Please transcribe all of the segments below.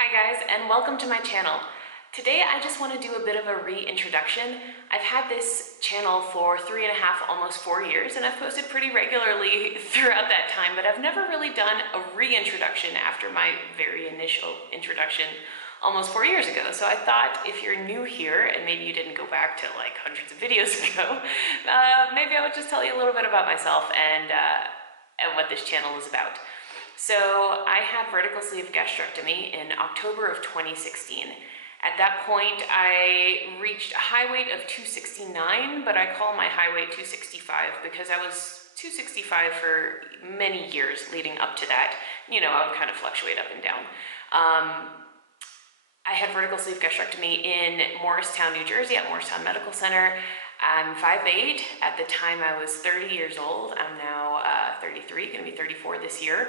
Hi guys, and welcome to my channel. Today I just want to do a bit of a reintroduction. I've had this channel for 3.5, almost 4 years, and I've posted pretty regularly throughout that time, but I've never really done a reintroduction after my very initial introduction almost 4 years ago. So I thought if you're new here, and maybe you didn't go back to like hundreds of videos ago, maybe I would just tell you a little bit about myself and what this channel is about. So I had vertical sleeve gastrectomy in October of 2016. At that point, I reached a high weight of 269, but I call my high weight 265 because I was 265 for many years leading up to that. You know, I would kind of fluctuate up and down. I had vertical sleeve gastrectomy in Morristown, New Jersey at Morristown Medical Center. I'm 5'8". At the time I was 30 years old. I'm now 33, gonna be 34 this year.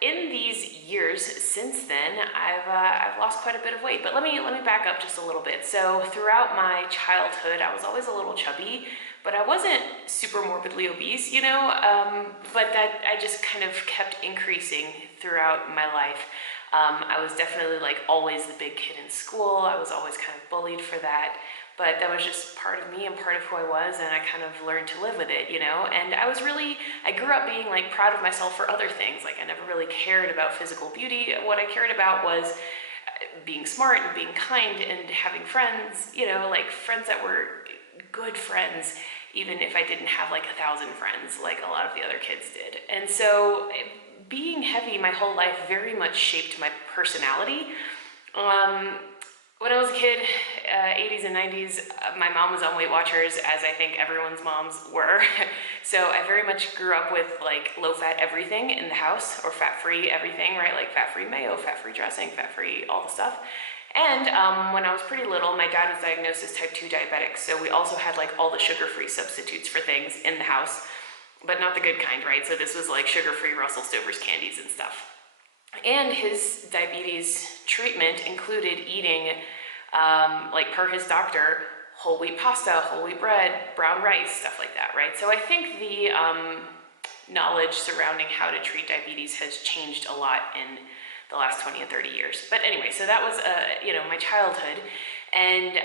In these years since then, I've lost quite a bit of weight, but let me back up just a little bit. So throughout my childhood, I was always a little chubby, but I wasn't super morbidly obese, you know, but that I just kind of kept increasing throughout my life. I was definitely like always the big kid in school. I was always kind of bullied for that. But that was just part of me and part of who I was, and I kind of learned to live with it, you know? And I grew up being like proud of myself for other things. Like I never really cared about physical beauty. What I cared about was being smart and being kind and having friends, you know, like friends that were good friends, even if I didn't have like 1,000 friends like a lot of the other kids did. And so being heavy my whole life very much shaped my personality. When I was a kid, 80s and 90s, my mom was on Weight Watchers, as I think everyone's moms were. So I very much grew up with like low-fat everything in the house, or fat-free everything, right? Like fat-free mayo, fat-free dressing, fat-free all the stuff. And when I was pretty little, my dad was diagnosed as type 2 diabetic, so we also had like all the sugar-free substitutes for things in the house, but not the good kind, right? So this was like sugar-free Russell Stover's candies and stuff. And his diabetes treatment included eating, like per his doctor, whole wheat pasta, whole wheat bread, brown rice, stuff like that, right? So I think the knowledge surrounding how to treat diabetes has changed a lot in the last 20 and 30 years. But anyway, so that was, you know, my childhood. And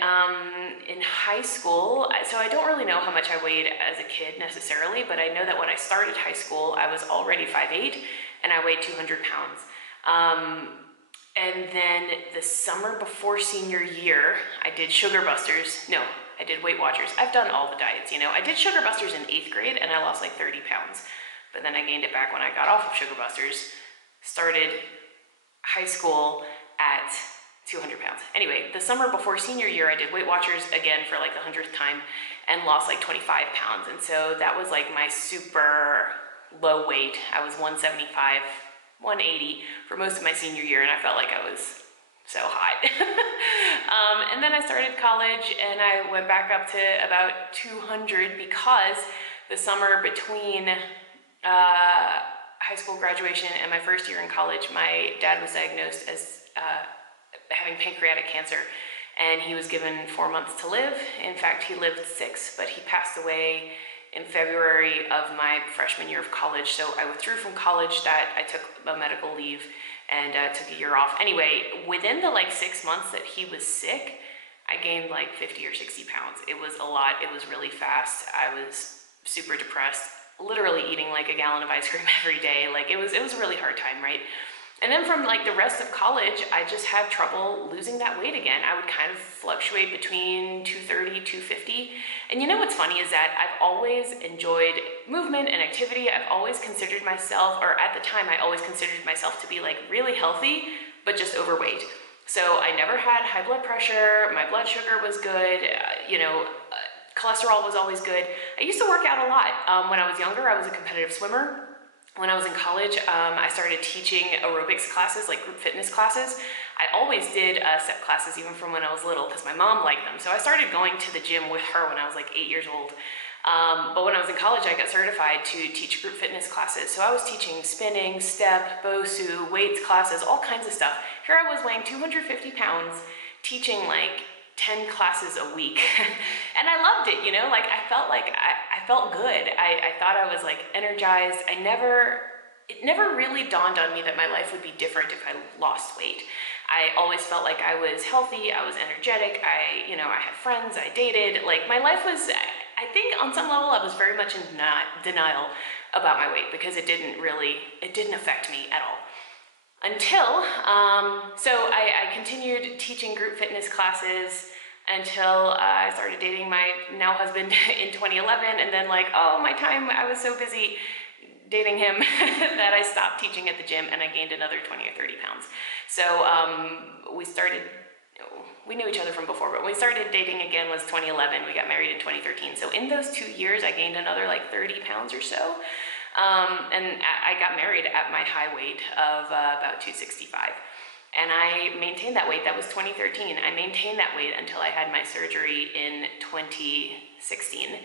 in high school, so I don't really know how much I weighed as a kid necessarily, but I know that when I started high school, I was already 5'8", and I weighed 200 pounds. And then the summer before senior year, I did Sugar Busters. No, I did Weight Watchers. I've done all the diets, you know. I did Sugar Busters in 8th grade and I lost like 30 pounds. But then I gained it back when I got off of Sugar Busters. Started high school at 200 pounds. Anyway, the summer before senior year, I did Weight Watchers again for like the 100th time and lost like 25 pounds. And so that was like my super low weight. I was 175, 180 for most of my senior year, and I felt like I was so hot. And then I started college and I went back up to about 200 because the summer between high school graduation and my first year in college, my dad was diagnosed as having pancreatic cancer, and he was given 4 months to live. In fact, he lived 6, but he passed away in February of my freshman year of college. So I withdrew from college, that I took a medical leave and took a year off. Anyway, within the like 6 months that he was sick, I gained like 50 or 60 pounds. It was a lot, it was really fast. I was super depressed, literally eating like a gallon of ice cream every day. Like it was a really hard time, right? And then from like the rest of college, I just had trouble losing that weight again. I would kind of fluctuate between 230, 250. And you know what's funny is that I've always enjoyed movement and activity. I've always considered myself, or at the time, I always considered myself to be like really healthy, but just overweight. So I never had high blood pressure. My blood sugar was good. You know, cholesterol was always good. I used to work out a lot. When I was younger, I was a competitive swimmer. When I was in college, I started teaching aerobics classes, like group fitness classes. I always did step classes even from when I was little because my mom liked them. So I started going to the gym with her when I was like 8 years old. But when I was in college, I got certified to teach group fitness classes. So I was teaching spinning, step, BOSU, weights classes, all kinds of stuff. Here I was weighing 250 pounds, teaching like 10 classes a week. And I loved it, you know, like I felt like I felt good. I thought I was like energized. I never it never really dawned on me that my life would be different if I lost weight. I always felt like I was healthy, I was energetic, I had friends, I dated. Like, my life was, I think on some level I was very much in denial about my weight, because it didn't affect me at all. Until, so I continued teaching group fitness classes until I started dating my now husband in 2011, and then I was so busy dating him that I stopped teaching at the gym, and I gained another 20 or 30 pounds. So we knew each other from before, but when we started dating again was 2011. We got married in 2013. So in those 2 years, I gained another 30 pounds or so. And I got married at my high weight of about 265. And I maintained that weight. That was 2013. I maintained that weight until I had my surgery in 2016.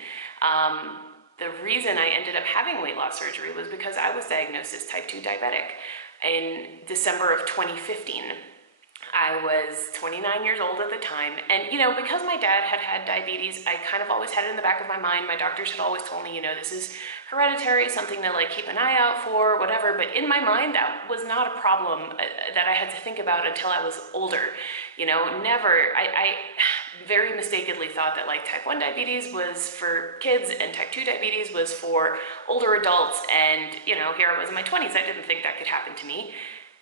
The reason I ended up having weight loss surgery was because I was diagnosed as type 2 diabetic in December of 2015. I was 29 years old at the time, and because my dad had diabetes, I kind of always had it in the back of my mind. My doctors had always told me, this is hereditary, something to keep an eye out for, whatever. But in my mind, that was not a problem that I had to think about until I was older. I very mistakenly thought that type 1 diabetes was for kids and type 2 diabetes was for older adults. And here I was in my 20s. I didn't think that could happen to me.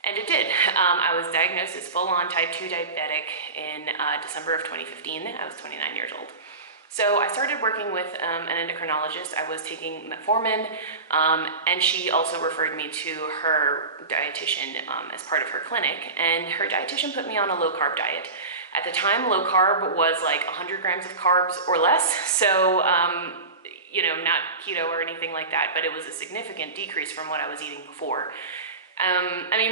And it did. I was diagnosed as full-on type 2 diabetic in December of 2015. I was 29 years old. So I started working with an endocrinologist. I was taking metformin, and she also referred me to her dietitian as part of her clinic. And her dietitian put me on a low-carb diet. At the time, low carb was 100 grams of carbs or less. So, not keto or anything like that, but it was a significant decrease from what I was eating before.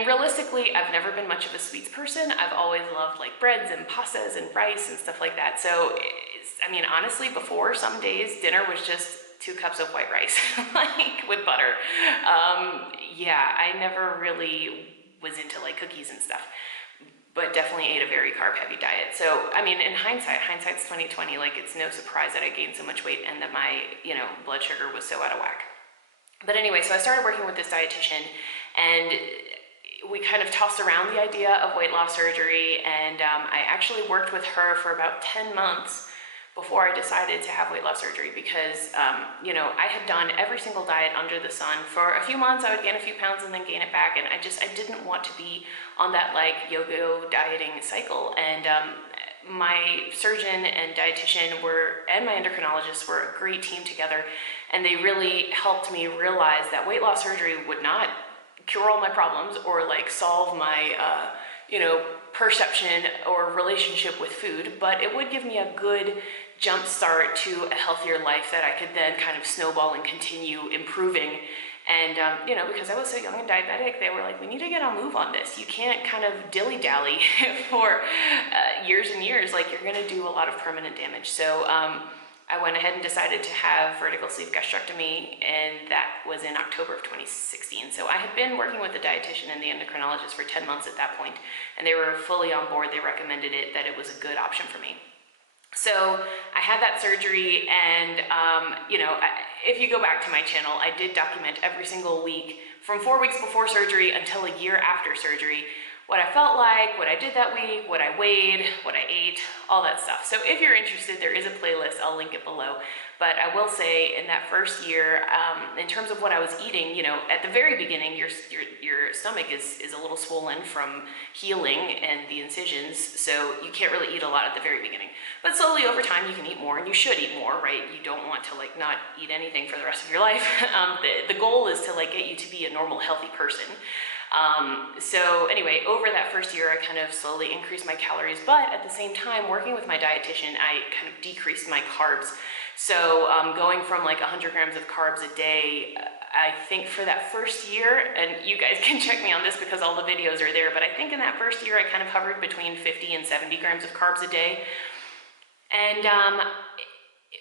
Realistically, I've never been much of a sweets person. I've always loved breads and pastas and rice and stuff like that. So, honestly, before, some days dinner was just 2 cups of white rice, with butter. I never really was into cookies and stuff, but definitely ate a very carb-heavy diet. So, in hindsight's 2020. It's no surprise that I gained so much weight and that my, blood sugar was so out of whack. But anyway, so I started working with this dietitian, and we kind of tossed around the idea of weight loss surgery, and I actually worked with her for about 10 months before I decided to have weight loss surgery, because I had done every single diet under the sun. For a few months, I would gain a few pounds and then gain it back, and I didn't want to be on that yo-yo dieting cycle. And my surgeon and dietitian and my endocrinologist were a great team together, and they really helped me realize that weight loss surgery would not cure all my problems or solve my perception or relationship with food, but it would give me a good jump start to a healthier life that I could then kind of snowball and continue improving. And because I was so young and diabetic, they were like, we need to get a move on this. You can't kind of dilly-dally for years and years. You're gonna do a lot of permanent damage. So I went ahead and decided to have vertical sleeve gastrectomy, and that was in October of 2016. So I had been working with the dietitian and the endocrinologist for 10 months at that point, and they were fully on board. They recommended it, that it was a good option for me. So I had that surgery, and if you go back to my channel, I did document every single week from 4 weeks before surgery until a year after surgery, what I felt like, what I did that week, what I weighed, what I ate, all that stuff. So if you're interested, there is a playlist. I'll link it below. But I will say, in that first year, in terms of what I was eating, at the very beginning, your stomach is a little swollen from healing and the incisions, so you can't really eat a lot at the very beginning. But slowly over time, you can eat more, and you should eat more, right? You don't want to not eat anything for the rest of your life. The goal is to get you to be a normal, healthy person. So anyway, over that first year, I kind of slowly increased my calories, but at the same time, working with my dietitian, I kind of decreased my carbs. So going from 100 grams of carbs a day, I think for that first year, and you guys can check me on this because all the videos are there, but I think in that first year, I kind of hovered between 50 and 70 grams of carbs a day. And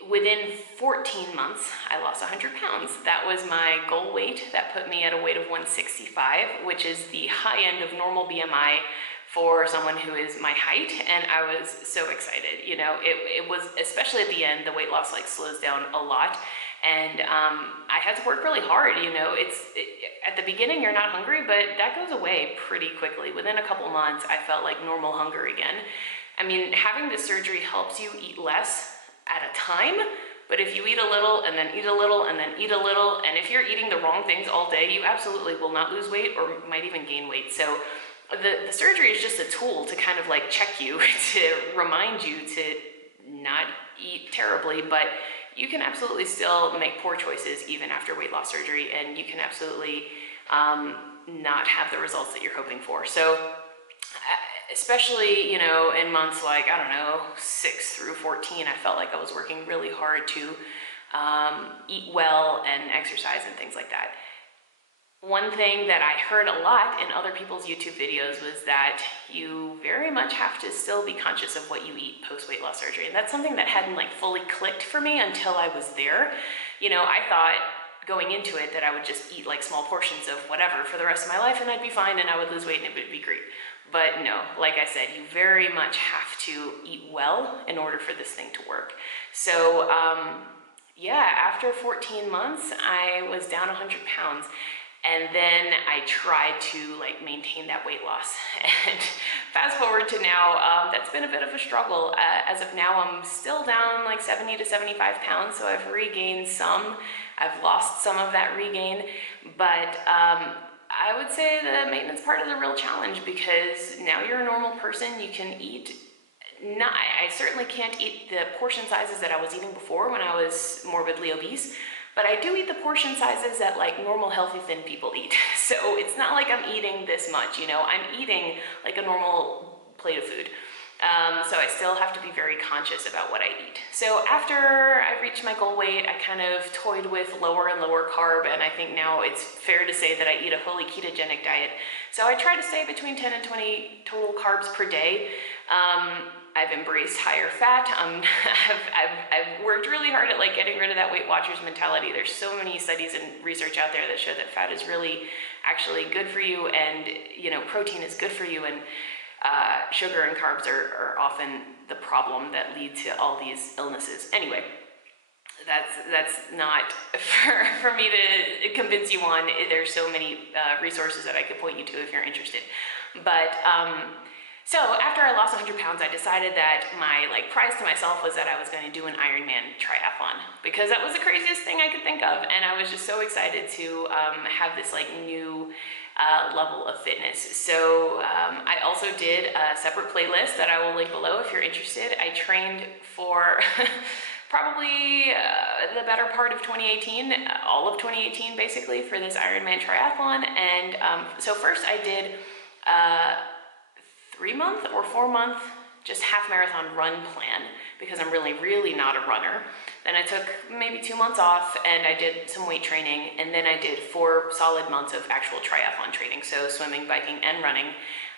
within 14 months, I lost 100 pounds. That was my goal weight. That put me at a weight of 165, which is the high end of normal BMI for someone who is my height. And I was so excited. It was, especially at the end, the weight loss slows down a lot. And I had to work really hard. At the beginning you're not hungry, but that goes away pretty quickly. Within a couple months, I felt like normal hunger again. I mean, having this surgery helps you eat less at a time, but if you eat a little and then eat a little and then eat a little, and if you're eating the wrong things all day, you absolutely will not lose weight or might even gain weight. So the surgery is just a tool to kind of like check you, to remind you to not eat terribly, but you can absolutely still make poor choices even after weight loss surgery, and you can absolutely not have the results that you're hoping for. So especially, in months like, I don't know, 6 through 14, I felt like I was working really hard to eat well and exercise and things like that. One thing that I heard a lot in other people's YouTube videos was that you very much have to still be conscious of what you eat post weight loss surgery. And that's something that hadn't like fully clicked for me until I was there. I thought going into it that I would just eat like small portions of whatever for the rest of my life and I'd be fine and I would lose weight and it would be great. But no, like I said, you very much have to eat well in order for this thing to work. So yeah, after 14 months, I was down 100 pounds. And then I tried to like maintain that weight loss. And fast forward to now, that's been a bit of a struggle. As of now, I'm still down like 70 to 75 pounds. So I've regained some. I've lost some of that regain. But I would say the maintenance part is a real challenge because now you're a normal person. You can eat. I certainly can't eat the portion sizes that I was eating before when I was morbidly obese. But I do eat the portion sizes that like normal healthy thin people eat. So it's not like I'm eating this much, I'm eating like a normal plate of food. So I still have to be very conscious about what I eat. So after I reached my goal weight, I kind of toyed with lower and lower carb, and I think now it's fair to say that I eat a fully ketogenic diet. So I try to stay between 10 and 20 total carbs per day. I've embraced higher fat. I've worked really hard at like getting rid of that Weight Watchers mentality. There's so many studies and research out there that show that fat is really actually good for you, and protein is good for you, and sugar and carbs are often the problem that lead to all these illnesses. Anyway, that's not for me to convince you on. There's so many resources that I could point you to if you're interested. But so after I lost 100 pounds, I decided that my prize to myself was that I was going to do an Ironman triathlon, because that was the craziest thing I could think of, and I was just so excited to have this new level of fitness. So I also did a separate playlist that I will link below if you're interested. I trained for probably the better part of 2018, all of 2018 basically, for this Ironman triathlon. And so first I did 3-month or 4-month just half marathon run plan, because I'm really not a runner. Then I took maybe 2 months off and I did some weight training, and then I did 4 solid months of actual triathlon training, so swimming, biking, and running.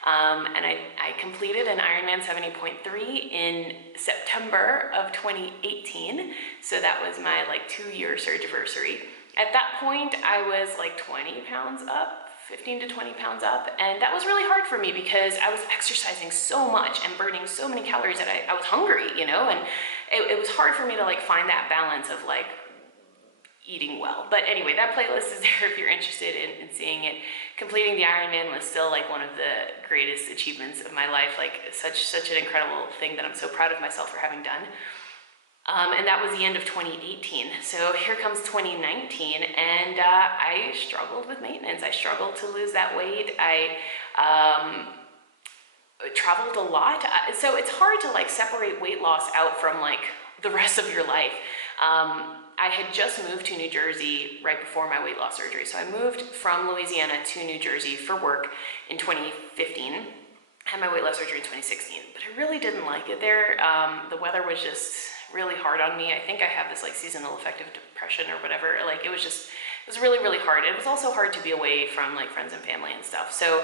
And I completed an Ironman 70.3 in September of 2018, so that was my 2-year surgiversary. At that point, I was 20 pounds up, 15 to 20 pounds up, and that was really hard for me because I was exercising so much and burning so many calories that I was hungry, and it was hard for me to find that balance of eating well. But anyway, that playlist is there if you're interested in seeing it. Completing the Ironman was still one of the greatest achievements of my life, such an incredible thing that I'm so proud of myself for having done. And that was the end of 2018. So here comes 2019, and I struggled with maintenance. I struggled to lose that weight. I traveled a lot. So it's hard to separate weight loss out from the rest of your life. I had just moved to New Jersey right before my weight loss surgery. So I moved from Louisiana to New Jersey for work in 2015. Had my weight loss surgery in 2016, but I really didn't like it there. The weather was just really hard on me. I think I have this seasonal affective depression or whatever. It was really hard. It was also hard to be away from friends and family and stuff. So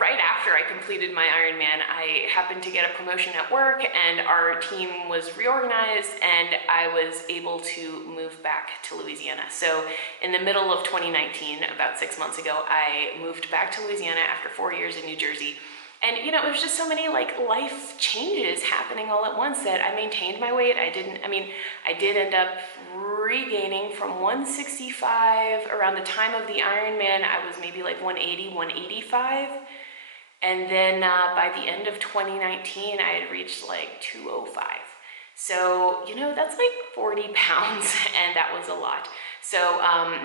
right after I completed my Ironman, I happened to get a promotion at work, and our team was reorganized, and I was able to move back to Louisiana. So in the middle of 2019, about 6 months ago, I moved back to Louisiana after 4 years in New Jersey. And you know, it was just so many like life changes happening all at once that I maintained my weight. I did end up regaining from 165 around the time of the Ironman. I was maybe like 180, 185. And then by the end of 2019, I had reached like 205. So, you know, that's like 40 pounds, and that was a lot. So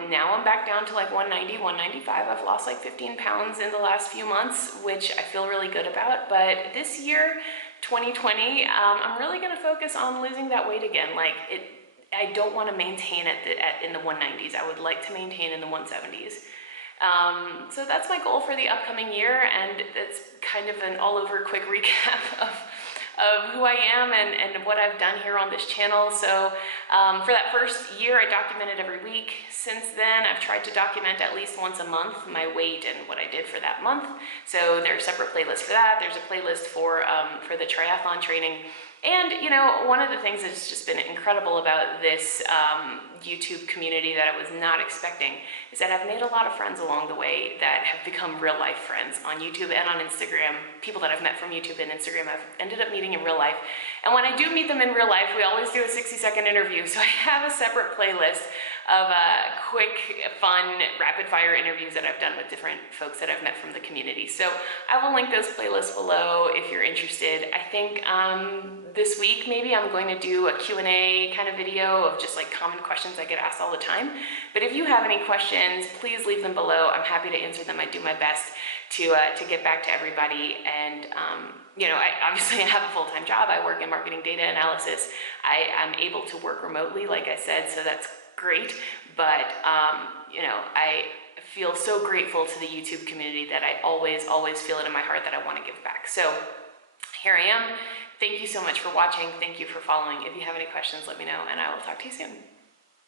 now I'm back down to like 190, 195. I've lost like 15 pounds in the last few months, which I feel really good about. But this year, 2020, I'm really gonna focus on losing that weight again. I don't wanna maintain in the 190s. I would like to maintain in the 170s. So that's my goal for the upcoming year, and it's kind of an all-over quick recap of who I am and what I've done here on this channel. So for that first year, I documented every week. Since then, I've tried to document at least once a month my weight and what I did for that month. So there are separate playlists for that. There's a playlist for the triathlon training. And, you know, one of the things that's just been incredible about this YouTube community that I was not expecting is that I've made a lot of friends along the way that have become real life friends on YouTube and on Instagram. People that I've met from YouTube and Instagram I've ended up meeting in real life. And when I do meet them in real life, we always do a 60-second interview. So I have a separate playlist of quick, fun, rapid-fire interviews that I've done with different folks that I've met from the community. So I will link those playlists below if you're interested. I think this week maybe I'm going to do a Q&A kind of video of just like common questions I get asked all the time. But if you have any questions, please leave them below. I'm happy to answer them. I do my best to get back to everybody. And you know, I obviously have a full-time job. I work in marketing data analysis. I'm able to work remotely, like I said, so that's great. But you know, I feel so grateful to the YouTube community that I always feel it in my heart that I want to give back. So here I am. Thank you so much for watching. Thank you for following. If you have any questions, let me know, and I will talk to you soon.